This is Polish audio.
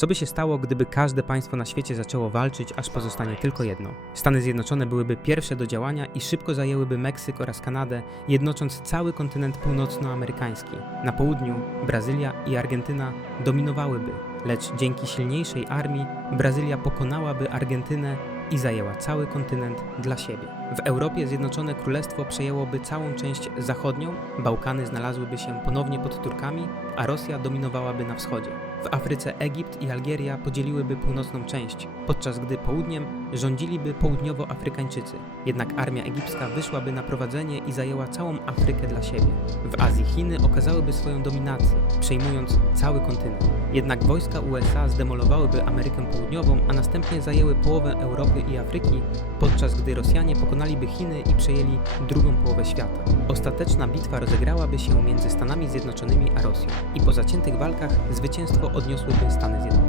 Co by się stało, gdyby każde państwo na świecie zaczęło walczyć, aż pozostanie tylko jedno? Stany Zjednoczone byłyby pierwsze do działania i szybko zajęłyby Meksyk oraz Kanadę, jednocząc cały kontynent północnoamerykański. Na południu Brazylia i Argentyna dominowałyby, lecz dzięki silniejszej armii Brazylia pokonałaby Argentynę i zajęła cały kontynent dla siebie. W Europie Zjednoczone Królestwo przejęłoby całą część zachodnią, Bałkany znalazłyby się ponownie pod Turkami, a Rosja dominowałaby na wschodzie. W Afryce Egipt i Algieria podzieliłyby północną część, podczas gdy południem rządziliby południowoafrykańczycy. Jednak armia egipska wyszłaby na prowadzenie i zajęła całą Afrykę dla siebie. W Azji Chiny okazałyby swoją dominację, przejmując cały kontynent. Jednak wojska USA zdemolowałyby Amerykę Południową, a następnie zajęły połowę Europy i Afryki, podczas gdy Rosjanie pokonaliby Chiny i przejęli drugą połowę świata. Ostateczna bitwa rozegrałaby się między Stanami Zjednoczonymi a Rosją i po zaciętych walkach zwycięstwo odniosłyby Stany Zjednoczone.